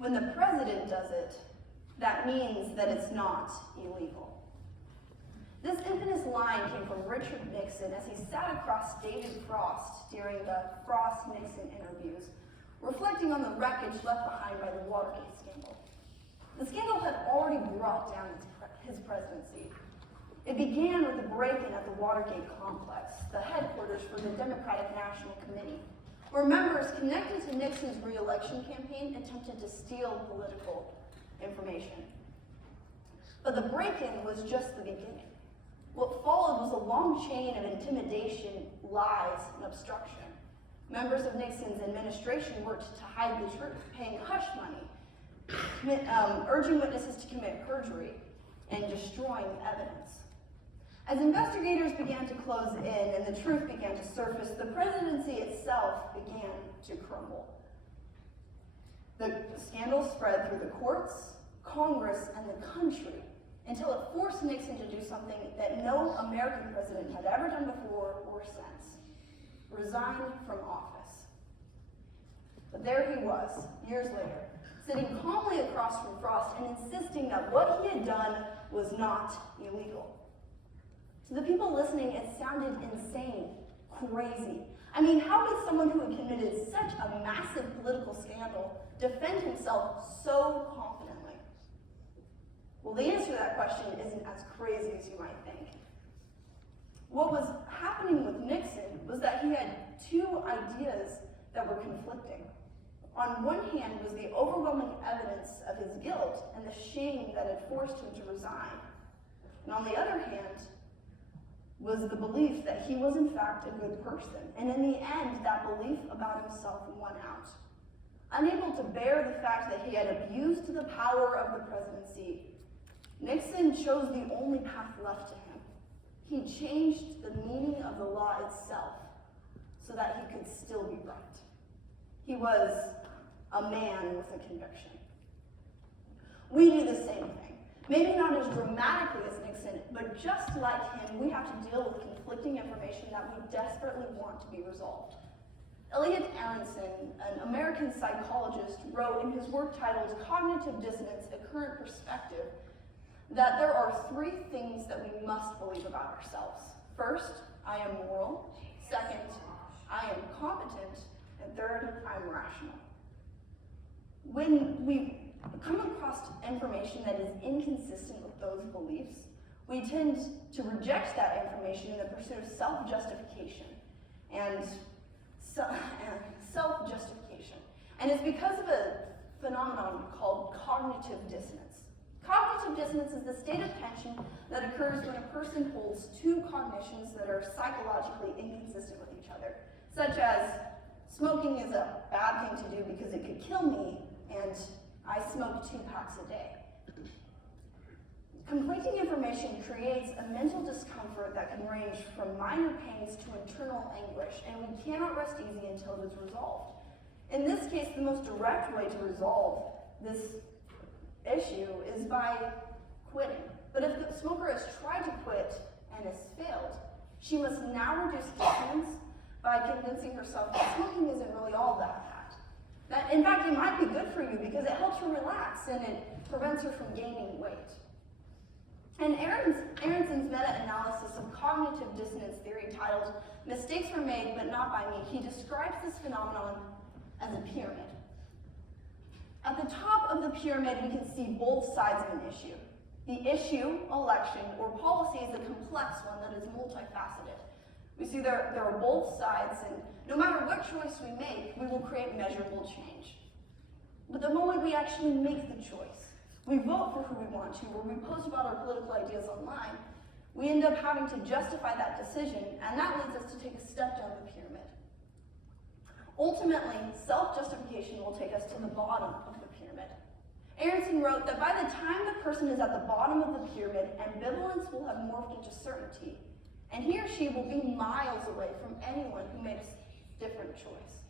When the president does it, that means that it's not illegal. This infamous line came from Richard Nixon as he sat across David Frost during the Frost-Nixon interviews, reflecting on the wreckage left behind by the Watergate scandal. The scandal had already brought down his presidency. It began with the break-in at the Watergate complex, the headquarters for the Democratic National Committee, where members connected to Nixon's re-election campaign attempted to steal political information. But the break-in was just the beginning. What followed was a long chain of intimidation, lies, and obstruction. Members of Nixon's administration worked to hide the truth, paying hush money, urging witnesses to commit perjury, and destroying evidence. As investigators began to close in and the truth began to surface, the presidency itself began to crumble. The scandal spread through the courts, Congress, and the country until it forced Nixon to do something that no American president had ever done before or since: resign from office. But there he was, years later, sitting calmly across from Frost and insisting that what he had done was not illegal. To the people listening, it sounded insane, crazy. I mean, how could someone who had committed such a massive political scandal defend himself so confidently? Well, the answer to that question isn't as crazy as you might think. What was happening with Nixon was that he had two ideas that were conflicting. On one hand was the overwhelming evidence of his guilt and the shame that had forced him to resign. And on the other hand was the belief that he was in fact a good person. And in the end, that belief about himself won out. Unable to bear the fact that he had abused the power of the presidency, Nixon chose the only path left to him. He changed the meaning of the law itself so that he could still be right. He was a man with a conviction. We do the same thing. Maybe not as dramatically as Nixon, but just like him, we have to deal with conflicting information that we desperately want to be resolved. Elliot Aronson, an American psychologist, wrote in his work titled Cognitive Dissonance, A Current Perspective, that there are three things that we must believe about ourselves. First, I am moral. Second, I am competent. And third, I'm rational. When we come across information that is inconsistent with those beliefs, we tend to reject that information in the pursuit of self-justification and self-justification. And it's because of a phenomenon called cognitive dissonance. Cognitive dissonance is the state of tension that occurs when a person holds two cognitions that are psychologically inconsistent with each other, such as smoking is a bad thing to do because it could kill me, and I smoke 2 packs a day. Conflicting information creates a mental discomfort that can range from minor pains to internal anguish, and we cannot rest easy until it is resolved. In this case, the most direct way to resolve this issue is by quitting. But if the smoker has tried to quit and has failed, she must now reduce dissonance by convincing herself that smoking isn't really all that bad. That, in fact, it might be good for you because it helps her relax and it prevents her from gaining weight. In Aronson's meta-analysis of cognitive dissonance theory titled Mistakes Were Made But Not By Me, he describes this phenomenon as a pyramid. At the top of the pyramid, we can see both sides of an issue. The issue, election, or policy is a complex one that is multifaceted. We see there are both sides, and no matter what choice we make, we will create measurable change. But the moment we actually make the choice, we vote for who we want to, or we post about our political ideas online, we end up having to justify that decision, and that leads us to take a step down the pyramid. Ultimately, self-justification will take us to the bottom of the pyramid. Aronson wrote that by the time the person is at the bottom of the pyramid, ambivalence will have morphed into certainty, and he or she will be miles away from anyone who made a different choice.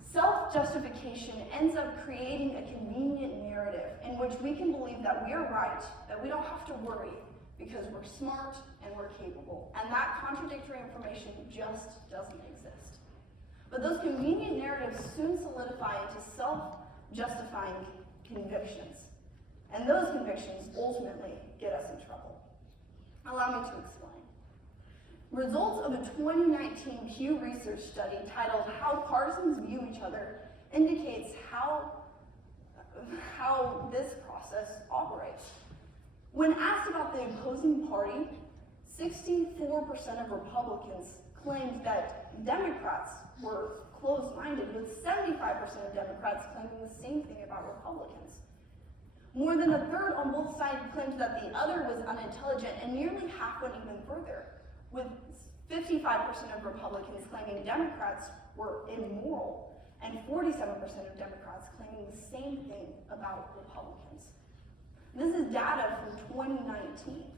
Self-justification ends up creating a convenient narrative in which we can believe that we are right, that we don't have to worry because we're smart and we're capable, and that contradictory information just doesn't exist. But those convenient narratives soon solidify into justifying convictions. And those convictions ultimately get us in trouble. Allow me to explain. Results of a 2019 Pew Research study titled "How Partisans View Each Other" indicates how this process operates. When asked about the opposing party, 64% of Republicans claimed that Democrats were closed-minded, with 75% of Democrats claiming the same thing about Republicans. More than a third on both sides claimed that the other was unintelligent, and nearly half went even further, with 55% of Republicans claiming Democrats were immoral, and 47% of Democrats claiming the same thing about Republicans. This is data from 2019.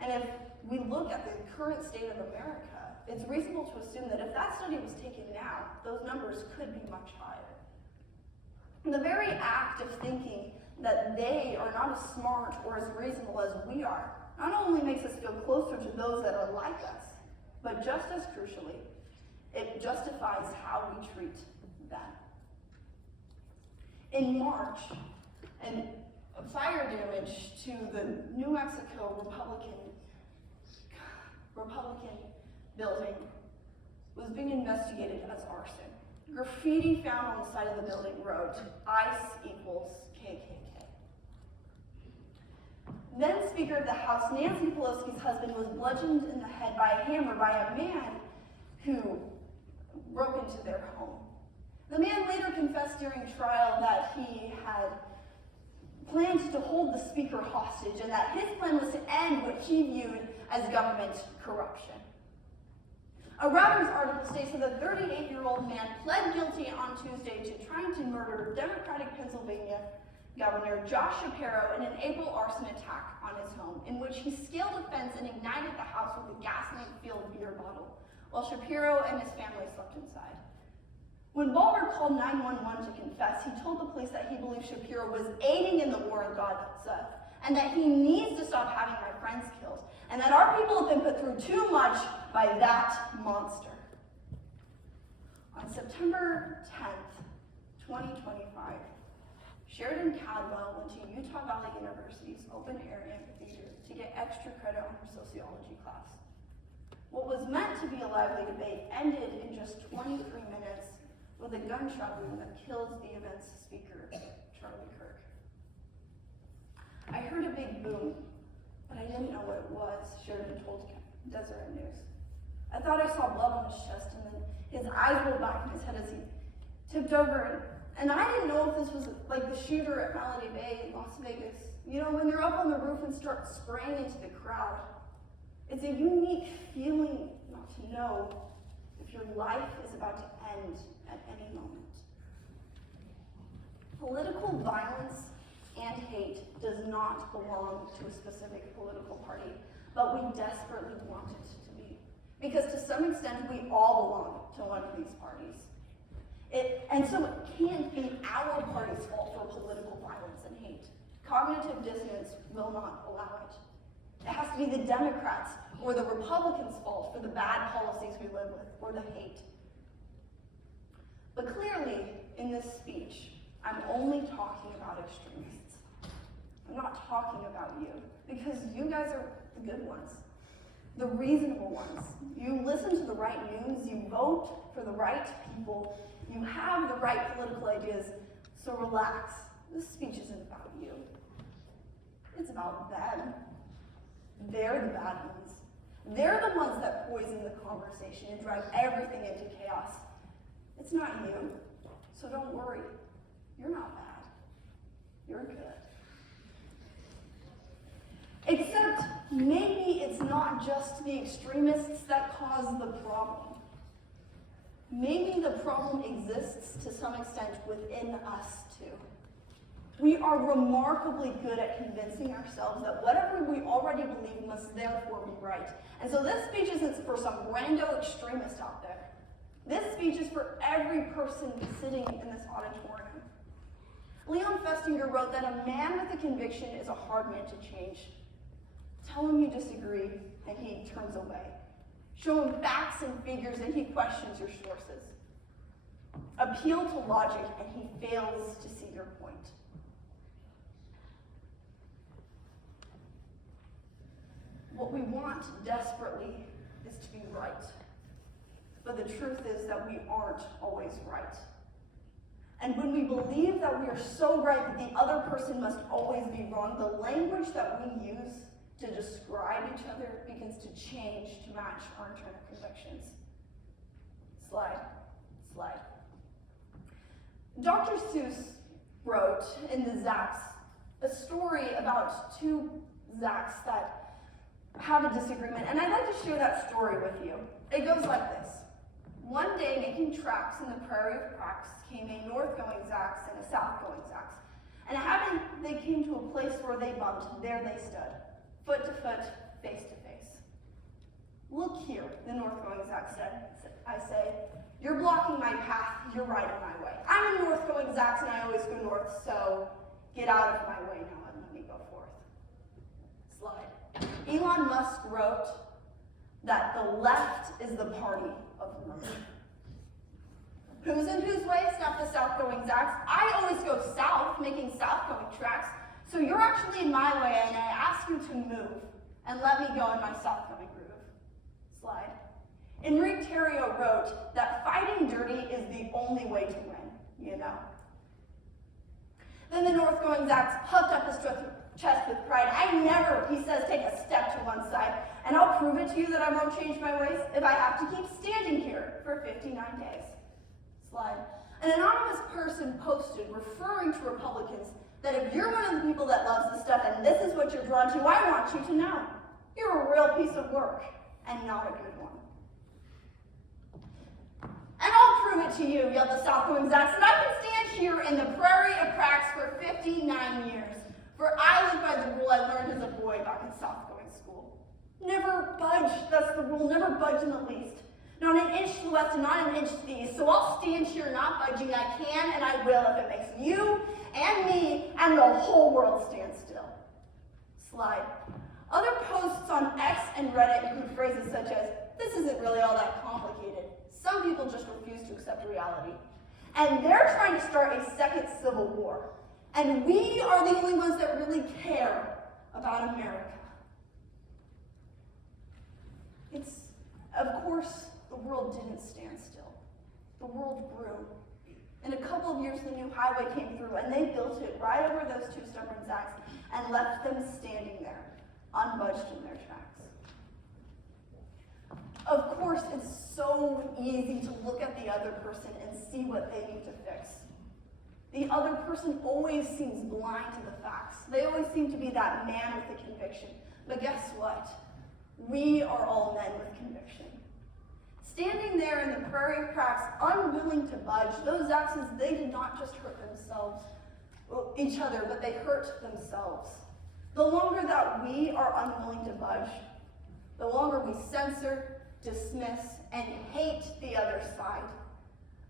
And if we look at the current state of America, it's reasonable to assume that if that study was taken now, those numbers could be much higher. And the very act of thinking that they are not as smart or as reasonable as we are not only makes us feel closer to those that are like us, but just as crucially, it justifies how we treat them. In March, fire damage to the New Mexico Republican building was being investigated as arson. Graffiti found on the side of the building wrote, "ICE equals KKK." Then Speaker of the House Nancy Pelosi's husband was bludgeoned in the head by a hammer by a man who broke into their home. The man later confessed during trial that he had planned to hold the speaker hostage and that his plan was to end what he viewed as government corruption. A Reuters article states that the 38-year-old man pled guilty on Tuesday to trying to murder Democratic Pennsylvania Governor Josh Shapiro in an April arson attack on his home, in which he scaled a fence and ignited the house with a gasoline-filled beer bottle, while Shapiro and his family slept inside. When Ballmer called 911 to confess, he told the police that he believed Shapiro was aiding in the war in Gaza, and that he needs to stop having my friends killed, and that our people have been put through too much by that monster. On September 10th, 2025, Sheridan Cadwell went to Utah Valley University's open-air amphitheater to get extra credit on her sociology class. What was meant to be a lively debate ended in just 23 minutes with a gunshot wound that killed the event's speaker, Charlie Kirk. I heard a big boom, but I didn't know what it was, Sheridan told Deseret News. I thought I saw blood on his chest, and then his eyes rolled back in his head as he tipped over, and I didn't know if this was like the shooter at Malady Bay in Las Vegas. You know, when they're up on the roof and start spraying into the crowd. It's a unique feeling not to know if your life is about to end at any moment. Political violence and hate does not belong to a specific political party, but we desperately want it to be. Because to some extent, we all belong to one of these parties. And so it can't be our party's fault for political violence and hate. Cognitive dissonance will not allow it. It has to be the Democrats or the Republicans' fault for the bad policies we live with, or the hate. But clearly, in this speech, I'm only talking about extremists. I'm not talking about you, because you guys are the good ones, the reasonable ones. You listen to the right news, you vote for the right people, you have the right political ideas, so relax. This speech isn't about you. It's about them. They're the bad ones. They're the ones that poison the conversation and drive everything into chaos. It's not you, so don't worry. You're not bad. You're good. Except maybe it's not just the extremists that cause the problem. Maybe the problem exists to some extent within us too. We are remarkably good at convincing ourselves that whatever we already believe must therefore be right. And so this speech isn't for some rando extremist out there. This speech is for every person sitting in this auditorium. Leon Festinger wrote that a man with a conviction is a hard man to change. Tell him you disagree, and he turns away. Show him facts and figures, and he questions your sources. appeal to logic, and he fails to see your point. What we want desperately is to be right. But the truth is that we aren't always right. And when we believe that we are so right that the other person must always be wrong, the language that we use to describe each other begins to change to match our internal convictions. Slide. Dr. Seuss wrote in the Zacks a story about two Zacks that have a disagreement, and I'd like to share that story with you. It goes like this. One day, making tracks in the prairie of cracks, came a north-going Zacks and a south-going Zacks. And it happened they came to a place where they bumped. There they stood, foot to foot, face to face. Look here, the north-going Zack said. I say, you're blocking my path, you're right in my way. I'm a north-going Zacks and I always go north, so get out of my way now and let me go forth. Slide. Elon Musk wrote that the left is the party of mercy. Who's in whose way? Snapped the south-going Zacks. I always go south, making south-going tracks, so you're actually in my way, and I ask you to move and let me go in my south-going groove. Slide. Enrique Terrio wrote that fighting dirty is the only way to win, you know. Then the north-going Zacks puffed up his chest with pride. I never, he says, take a step to one side, and I'll prove it to you that I won't change my ways if I have to keep standing here for 59 days. Slide. An anonymous person posted, referring to Republicans, that if you're one of the people that loves this stuff and this is what you're drawn to, I want you to know you're a real piece of work and not a good one. And I'll prove it to you, yelled the south-going Zacks, that I can stand here in the prairie of cracks for 59 years. For I live by the rule I learned as a boy back in South-going school. Never budge, that's the rule, never budge in the least. Not an inch to the west and not an inch to the east. So I'll stand here not budging. I can and I will if it makes you and me and the whole world stand still. Slide. Other posts on X and Reddit include phrases such as, this isn't really all that complicated. Some people just refuse to accept reality. And they're trying to start a second civil war. And we are the only ones that really care about America. Of course, the world didn't stand still. The world grew. In a couple of years, the new highway came through, and they built it right over those two stubborn Zacks and left them standing there, unbudged in their tracks. Of course, it's so easy to look at the other person and see what they need to fix. The other person always seems blind to the facts. They always seem to be that man with the conviction. But guess what? We are all men with conviction. Standing there in the prairie of cracks, unwilling to budge, those Zacks, they did not just hurt themselves, each other, but they hurt themselves. The longer that we are unwilling to budge, the longer we censor, dismiss, and hate the other side,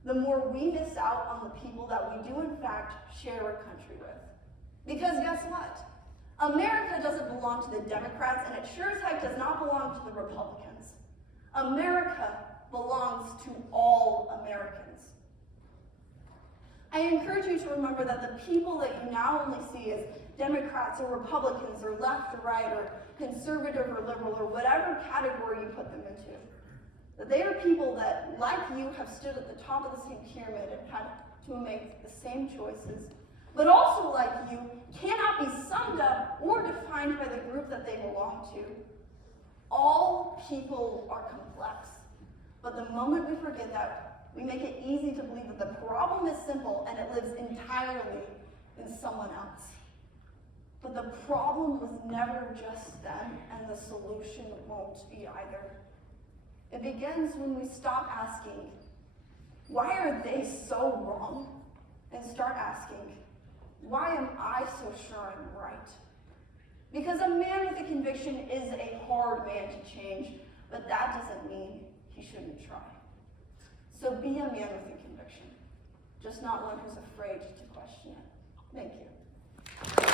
the more we miss out on the people that we do in fact share a country with. Because guess what? America doesn't belong to the Democrats, and it sure as heck does not belong to the Republicans. America belongs to all Americans. I encourage you to remember that the people that you now only see as Democrats or Republicans or left or right or conservative or liberal or whatever category you put them into, that they are people that, like you, have stood at the top of the same pyramid and had to make the same choices, but also, like you, cannot be summed up or defined by the group that they belong to. All people are complex, but the moment we forget that, we make it easy to believe that the problem is simple and it lives entirely in someone else. But the problem was never just them, and the solution won't be either. It begins when we stop asking, why are they so wrong? And start asking, why am I so sure I'm right? Because a man with a conviction is a hard man to change, but that doesn't mean he shouldn't try. So be a man with a conviction, just not one who's afraid to question it. Thank you.